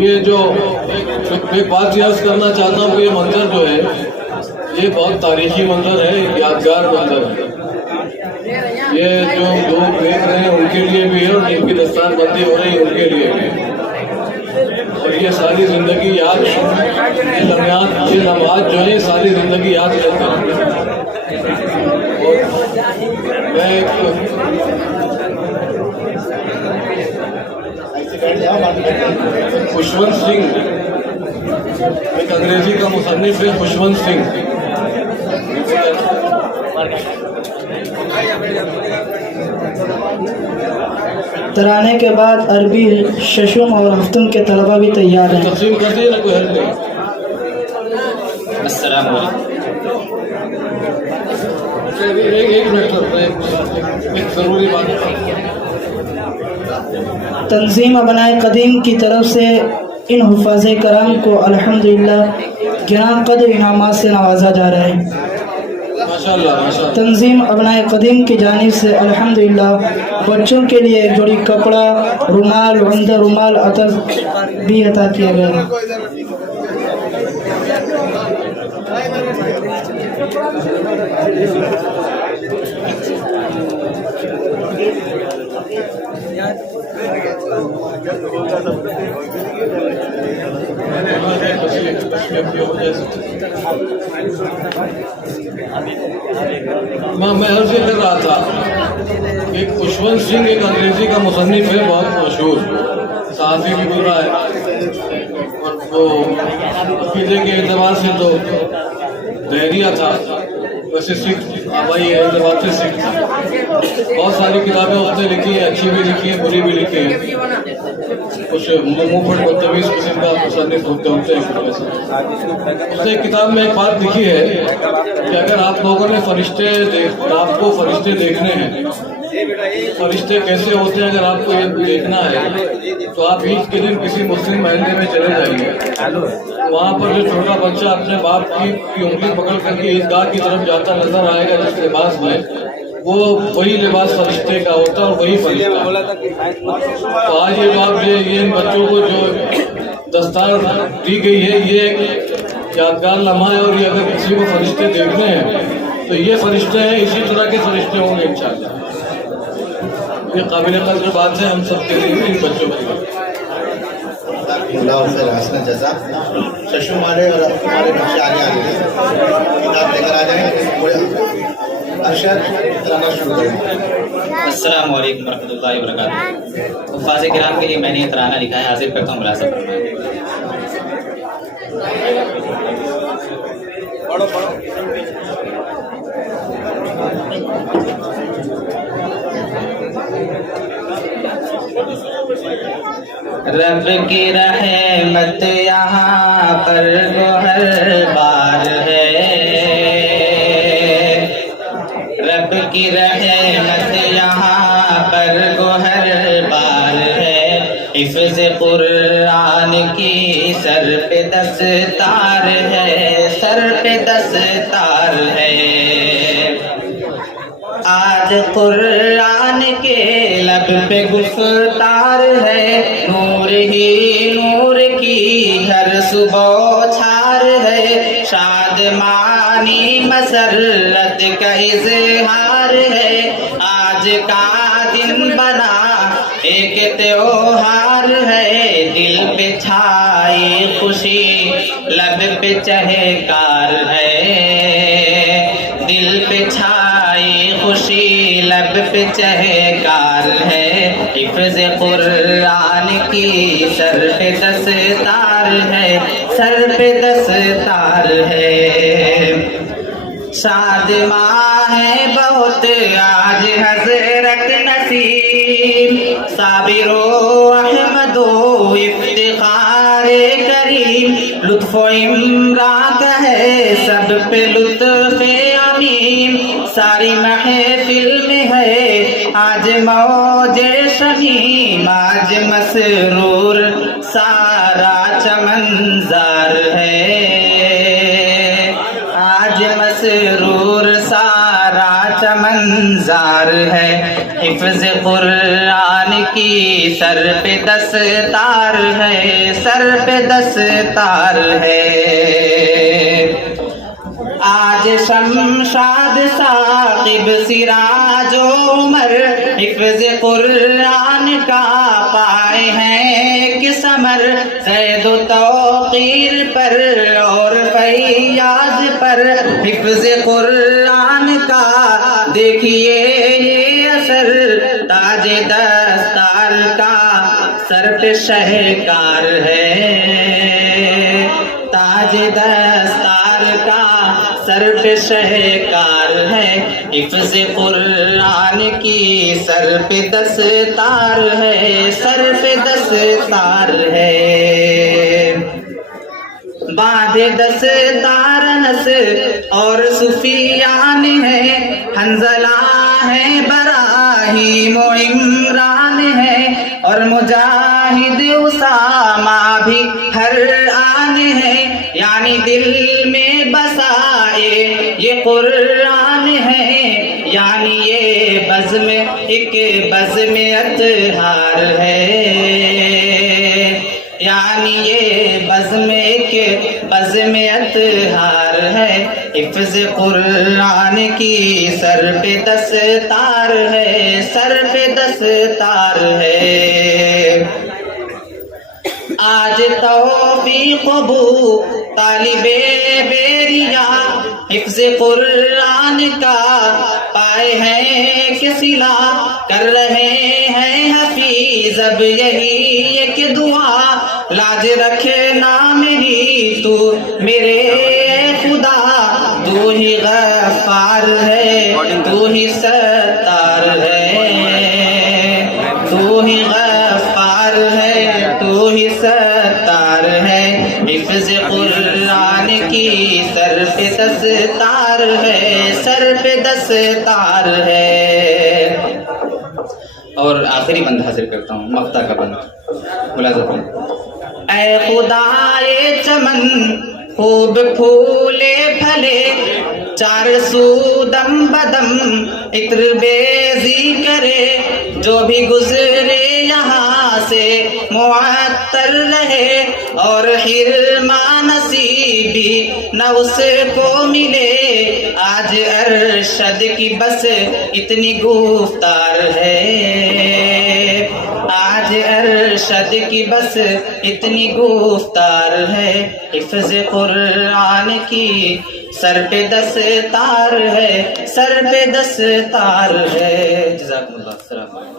یہ جو ایک بات یاد کرنا چاہتا ہوں کہ یہ منظر جو ہے یہ بہت تاریخی منظر ہے، یادگار منظر ہے. یہ جو لوگ دیکھ رہے ہیں ان کے لیے بھی ہے، اور جن کی دستار بندی ہو رہی ہے ان کے لیے بھی ہے. اور یہ ساری زندگی یاد، یہ لمحات جو ہے ساری زندگی یاد رہتے ہیں. میں خوشونت سنگھ، ایک انگریزی کا مصنف ہے خوشونت سنگھ. ترانے کے بعد عربی ششم اور ہفتم کے طلبہ بھی تیار ہیں. تقسیم کرتے ہیں نا، کوئی حل نہیں. السلام علیکم. ایک منٹ، ایک ضروری بات. تنظیم ابنائے قدیم کی طرف سے ان حفاظ کرام کو الحمدللہ گراں قدر انعامات سے نوازا جا رہا ہے. ماشاءاللہ. تنظیم ابنائے قدیم کی جانب سے الحمدللہ بچوں کے لیے ایک جوڑی کپڑا، رومال، عمدہ رومال عطر بھی عطا کیا گیا ہے. میں عرض کر رہا تھا کہ خوشونت سنگھ ایک انگریزی کا مصنف ہے، بہت مشہور صحافی بھی گزرا ہے، اور وہ عقیدے کے اعتبار سے تو دہریہ تھا، ویسے سکھ آبائی اعتبار سے سکھ تھا. بہت ساری کتابیں اس نے لکھی ہیں، اچھی بھی لکھی ہیں، بری بھی لکھی ہیں. کچھ منہ پھٹ بدتمیز قسم کا مصنف ہوتے ہیں. اس نے کتاب میں ایک بات لکھی ہے کہ اگر آپ لوگوں نے آپ کو فرشتے دیکھنے ہیں، فرشتے کیسے ہوتے ہیں، اگر آپ کو یہ دیکھنا ہے تو آپ عید کے دن کسی مسلم محلے میں چلے جائیے. وہاں پر جو چھوٹا بچہ اپنے باپ کی انگلی پکڑ کر کے عیدگاہ کی طرف جاتا نظر آئے گا جس لباس میں، وہ وہی لباس فرشتے کا ہوتا ہے اور وہی فرشتہ. تو آج یہ بات یہ ان بچوں کو جو دستار دی گئی ہے یہ ایک یادگار لمحہ ہے، اور یہ اگر کسی کو فرشتے دیکھنے ہیں تو یہ فرشتے ہیں، اسی طرح کے فرشتے ہوں گے انشاءاللہ. یہ قابل قدر بات ہے ہم سب کے لیے، ان بچوں کے لیے. اللہ خیر حسن جزا. ششم والے اور ہمارے بچے آگے آگے کتاب لے کر آ جائیں. ارشد ترانا شروع کریں. السلام علیکم ورحمۃ اللہ وبرکاتہ. حفاظ کرام کے لیے میں نے یہ ترانہ لکھا ہے، حاضر کرتا ہوں ملاحظہ فرمائیں. رب کی رحمت یہاں پر گوہر بار ہے، رب کی رحمت یہاں پر گوہر بار ہے. حفظ قرآن کی سر پہ دستار ہے، سر پہ دستار ہے. آج قرآن کے لب پہ گفتار ہے، نور ہی نور کی ہر صبح چھار ہے. شادمانی مسرت کا اظہار ہے، آج کا دن بنا ایک تیوہار ہے. دل پہ چھائی خوشی لب پہ چہکار ہے، دل پہ چھائی خوشی لب پہ چہکار ہے. حفظ قرآن کی سر پہ دستار ہے، سر پہ دستار ہے. شاد ماہ ہے بہت آج حضرت نسیم، صابر و احمد و افتخار کریم. لطف و امراء کا ہے سب پہ لطف عمیم، ساری محفل میں ہے آج موج شمیم. آج مسرور سارا چمنزار ہے، آج مسرور سارا چمنزار ہے. حفظ قرآن کی سر پہ دستار ہے، سر پہ دستار ہے۔ آج شمشاد ثاقب سراج و عمر حفظ قرآن کا پائے ہیں کہ ثمر، زید و توقیر پر اور فیاض پر حفظ قرآن کا دیکھیے یہ اثر، تاج دستار کا سر پہ شہکار ہے، تاج دستار کا سر پہ شہکار ہے، حفظ قرآن کی سر پہ دستار ہے، سر پہ دستار ہے۔ باندھے دستار انس اور سفیان ہے، حنظلہ ہے براہیم و عمران ہے، اور مجاہد اسامہ بھی ہر آن ہے، یعنی دل میں بسائے یہ قرآن ہے، یعنی یہ بزم ایک بزم اطہار ہے، یعنی یہ بزم ایک بزم اطہار ہے، حفظ قرآن کی سر پہ دستار ہے، سر پہ دستار ہے۔ آج توفیق ابو طالب بیریا حفظ قرآن کا پائے ہیں کہ صلہ کر رہے ہیں حفیظ، اب یہی ایک دعا لاج رکھنا میری تو میرے خدا، تو ہی غفار ہے، تو ہی ستار ہے، تو ہی غفار ہے، تو ہی ستار ہے، حفظ قرآن کی سر پہ دستار ہے، سر پہ دستار ہے۔ اور آخری بند حاصل کرتا ہوں، مقطع کا بند ملاحظہ کریں۔ اے خدائے چمن خوب پھولے پھلے، چار سو دم بدم عطر بیزی کرے، جو بھی گزرے یہاں سے معطر رہے، اور حرمان نصیبی نہ اس کو ملے، آج ارشد کی بس اتنی گفتار ہے، آج ارشد کی بس اتنی گفتار ہے، حفظ قرآن کی سر پہ دستار ہے، سر پہ دستار ہے۔ جزاکم اللہ، السلام علیکم۔